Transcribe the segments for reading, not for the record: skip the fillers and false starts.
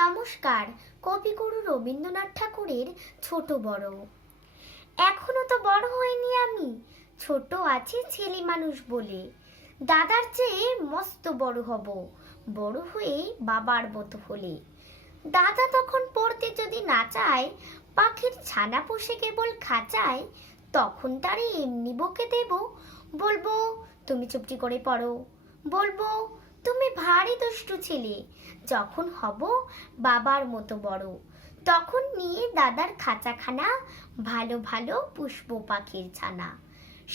নমস্কার। কবিগুরু রবীন্দ্রনাথ ঠাকুরের ছোট বড়। এখনো তো বড় হইনি আমি, ছোট আছি ছেলে মানুষ বলে। দাদার চেয়ে মস্ত বড় হব, বড় হয়ে বাবার মতো হলে। দাদা তখন পড়তে যদি না চায়, পাখির ছানা পুষে কেবল খাঁচায়, তখন তারে এমনি বকে দেব, বলবো তুমি চুপটি করে পড়ো, বলবো তুমি ভারী দুষ্টু ছেলে। যখন হব বাবার মতো বড়, তখন নিয়ে দাদার খাঁচাখানা ভালো ভালো পুষবো পাখির ছানা।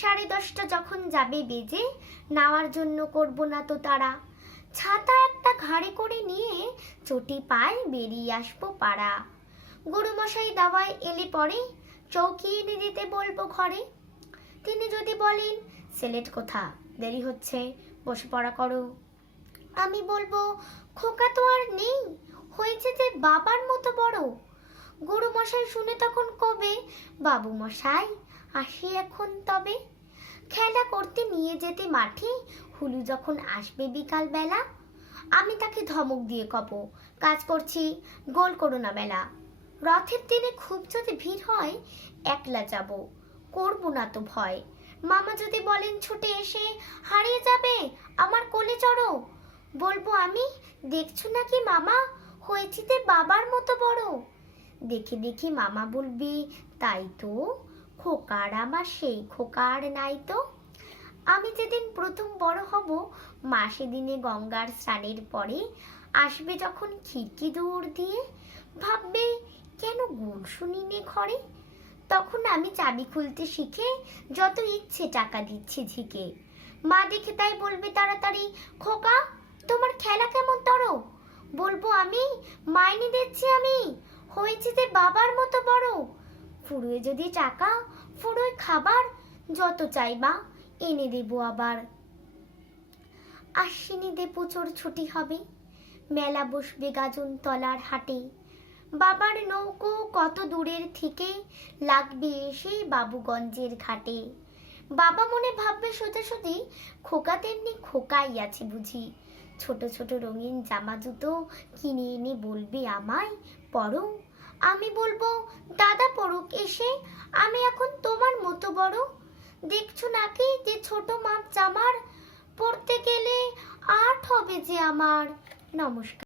10:30 যখন যাবে বেজে, নাওয়ার জন্য করব না তো তারা। ছাতা একটা ঘাড়ে করে নিয়ে চটি পায় বেরিয়ে আসবো পাড়া। গুরুমশাই দাওয়ায় এলে পরে চৌকি এনে দিতে বলবো ঘরে। তিনি যদি বলেন সেলেট কোথা, দেরি হচ্ছে, বসে পড়া করো, আমি বলবো খোকা তো আর নেই, হয়েছে যে বাবার মতো বড়। গুরুমশাই শুনে তখন কবে, বাবু মশাই আসি এখন তবে। খেলা করতে নিয়ে যেতে মাঠে হুলু যখন আসবে বিকাল বেলা, আমি তাকে ধমক দিয়ে কব, কাজ করছি, গোল করো না বেলা। রথের দিনে খুব যদি ভিড় হয়, একলা যাব, করব না তো ভয়। মামা যদি বলেন ছুটে এসে, হারিয়ে যাবে আমার কোলে চড়ো, বলবো আমি, দেখছো নাকি মামা, হয়েছি যে বাবার মতো বড়। দেখে দেখে মামা বলবি, তাই তো, খোকার আমার সেই খোকার নাই তো। আমি যেদিন প্রথম বড় হব, মা সেদিনে গঙ্গার স্নানের পরে আসবে যখন খিড়কি দৌড় দিয়ে, ভাববে কেন গুণ শুনিনে ঘরে। তখন আমি চাবি খুলতে শিখে যত ইচ্ছে টাকা দিচ্ছি ঝিকে। মা দেখে তাই বলবে তাড়াতাড়ি, খোকা তোমার খেলা কেমন তরো, বলবো আমি, মাইনে দিচ্ছি আমি, হয়েছে যে বাবার মতো বড়। ফুরোয় যদি টাকা, ফুরোয় খাবার, যত চাইবা এনে দেব আবার। আশ্বিনীতে প্রচুর ছুটি হবে, মেলা বসবে গাজন তলার হাটে। বাবার নৌকো কত দূরের থেকে লাগবে এসে বাবুগঞ্জের ঘাটে। বাবা মনে ভাববে সোজাসুজি, খোকা তেমনি খোকাই আছে বুঝি। ছোট ছোট রঙিন জামা জুতো কিনে এনে বলবে আমায়, পরো। আমি বলবো দাদা পড়ুক এসে, আমি এখন তোমার মতো বড়। দেখছো নাকি যে ছোট মাপ জামার, পড়তে গেলে 8 হবে যে আমার। নমস্কার।